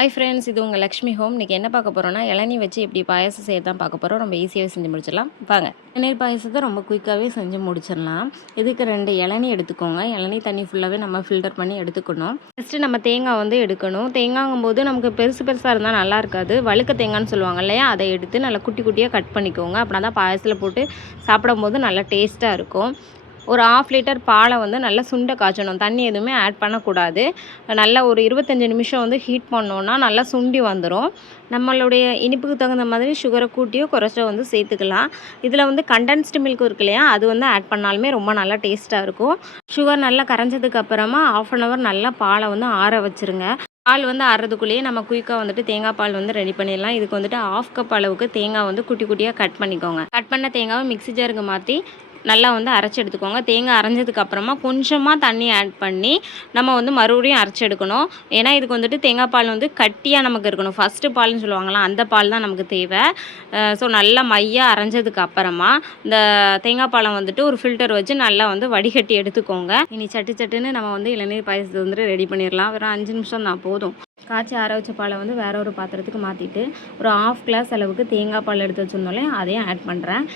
Hi friends, இது உங்கள் Lakshmi home. இன்றைக்கி என்ன பார்க்க போகிறோன்னா, இளநீ வச்சு எப்படி பாயாசம் செய்ய தான் பார்க்க போகிறோம். ரொம்ப ஈஸியாகவே செஞ்சு முடிச்சிடலாம். வாங்க. இளநீர் பாயாசத்தை ரொம்ப குயிக்காகவே செஞ்சு முடிச்சிடலாம். இதுக்கு 2 இளநீ எடுத்துக்கோங்க. இளநீ தண்ணி ஃபுல்லாகவே நம்ம ஃபில்டர் பண்ணி எடுத்துக்கணும். ஃபஸ்ட்டு நம்ம தேங்காய் எடுக்கணும். தேங்காங்கும்போது நமக்கு பெருசு பெருசாக இருந்தால் நல்லா இருக்காது. வழுக்க தேங்காய்னு சொல்லுவாங்க இல்லையா, அதை எடுத்து நல்லா குட்டி குட்டியாக கட் பண்ணிக்கோங்க. அப்படின்னா தான் பாயாசத்தில் போட்டு சாப்பிடும்போது நல்லா டேஸ்ட்டாக இருக்கும். ஒரு 1/2 லிட்டர் பாலை நல்லா சுண்ட காய்ச்சணும். தண்ணி எதுவுமே ஆட் பண்ணக்கூடாது. நல்லா ஒரு 25 நிமிஷம் ஹீட் பண்ணோன்னா நல்லா சுண்டி வந்துடும். நம்மளுடைய இனிப்புக்கு தகுந்த மாதிரி சுகரை கூட்டியோ குறைச்சோ சேர்த்துக்கலாம். இதில் கண்டென்ஸ்டு மில்க் இருக்கு இல்லையா, அது ஆட் பண்ணாலுமே ரொம்ப நல்லா டேஸ்ட்டாக இருக்கும். சுகர் நல்லா கரைஞ்சதுக்கு அப்புறமா 1/2 அன் ஹவர் நல்லா பாலை ஆற வச்சுருங்க. பால் ஆறுறதுக்குள்ளேயே நம்ம குயிக்காக தேங்காய் பால் ரெடி பண்ணிடலாம். இதுக்கு 1/2 கப் அளவுக்கு தேங்காய் குட்டி குட்டியாக கட் பண்ணிக்கோங்க. கட் பண்ண தேங்காவை மிக்ஸி ஜாருக்கு மாற்றி நல்லா அரைச்சி எடுத்துக்கோங்க. தேங்காய் அரைஞ்சதுக்கு அப்புறமா கொஞ்சமாக தண்ணி ஆட் பண்ணி நம்ம மறுபடியும் அரைச்சி எடுக்கணும். ஏன்னா இதுக்கு தேங்காய் பால் கட்டியாக நமக்கு இருக்கணும். ஃபஸ்ட்டு பால்னு சொல்லுவாங்களா, அந்த பால் தான் நமக்கு தேவை. ஸோ நல்லா மையாக அரைஞ்சதுக்கு அப்புறமா இந்த தேங்காய் பாலை ஒரு ஃபில்டர் வச்சு நல்லா வடிகட்டி எடுத்துக்கோங்க. இனி சட்டுன்னு நம்ம இளநீர் பாயசத்தை ரெடி பண்ணிடலாம். வெறும் 5 நிமிஷம் தான் போதும். காய்ச்சி ஆற வச்ச பாலை வேற ஒரு பாத்திரத்துக்கு மாற்றிட்டு ஒரு 1/2 கிளாஸ் அளவுக்கு தேங்காய் பால் எடுத்து வச்சுருந்தோம்லே அதையும் ஆட் பண்ணுறேன்.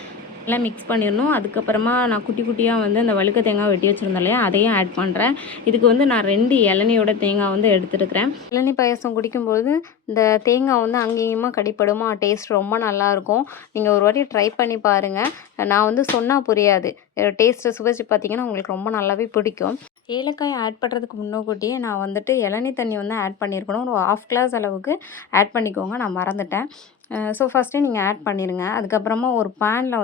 எல்லாம் மிக்ஸ் பண்ணிடணும். அதுக்கப்புறமா நான் குட்டி குட்டியாக அந்த வழுக்க தேங்காய் வெட்டி வச்சுருந்தேன் இல்லையா, அதையும் ஆட் பண்ணுறேன். இதுக்கு நான் 2 இளநியோட தேங்காய் எடுத்துருக்கிறேன். இளநீ பாயாசம் குடிக்கும்போது இந்த தேங்காய் அங்கேயுமா கடிப்படுமா, டேஸ்ட் ரொம்ப நல்லாயிருக்கும். நீங்கள் ஒரு வாட்டி ட்ரை பண்ணி பாருங்கள். நான் சொன்னால் புரியாது, டேஸ்ட்டை சுவைச்சு பார்த்தீங்கன்னா உங்களுக்கு ரொம்ப நல்லாவே பிடிக்கும். ஏலக்காய் ஆட் பண்ணுறதுக்கு முன்னக்கூட்டியே நான் இளநீ தண்ணி ஆட் பண்ணியிருக்கணும். ஒரு 1/2 கிளாஸ் அளவுக்கு ஆட் பண்ணிக்கோங்க, நான் மறந்துட்டேன். ஸோ ஃபஸ்ட்டே நீங்கள் ஆட் பண்ணிடுங்க. அதுக்கப்புறமா ஒரு பேனில்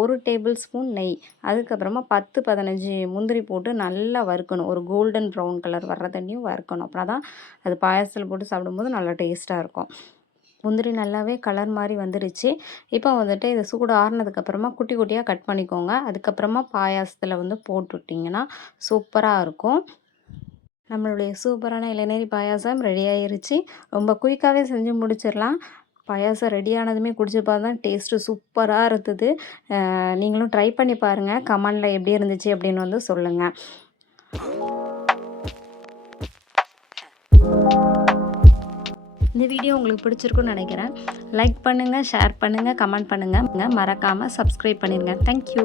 1 டேபிள் ஸ்பூன் நெய், அதுக்கப்புறமா 10-15 முந்திரி போட்டு நல்லா வறுக்கணும். ஒரு கோல்டன் ப்ரௌன் கலர் வர்ற தண்ணியும் வறுக்கணும். அப்படின்னா தான் அது பாயாசத்தில் போட்டு சாப்பிடும்போது நல்லா டேஸ்ட்டாக இருக்கும். முந்திரி நல்லாவே கலர் மாதிரி வந்துருச்சு. இப்போ இது சூடு ஆறுனதுக்கப்புறமா குட்டி குட்டியாக கட் பண்ணிக்கோங்க. அதுக்கப்புறமா பாயாசத்தில் போட்டுவிட்டிங்கன்னா சூப்பராக இருக்கும். நம்மளுடைய சூப்பரான இளநீர் பாயாசம் ரெடி ஆயிருச்சு. ரொம்ப குயிக்காகவே செஞ்சு முடிச்சிடலாம். பாயாசம் ரெடி ஆனதுமே குடிச்சு பார்த்தா டேஸ்ட்டு சூப்பராக இருந்தது. நீங்களும் ட்ரை பண்ணி பாருங்கள். கமெண்டில் எப்படி இருந்துச்சு அப்படின்னு சொல்லுங்கள். இந்த வீடியோ உங்களுக்கு பிடிச்சிருக்குன்னு நினைக்கிறேன். லைக் பண்ணுங்கள், ஷேர் பண்ணுங்கள், கமெண்ட் பண்ணுங்கள். மறக்காமல் சப்ஸ்கிரைப் பண்ணிடுங்க. தேங்க்யூ.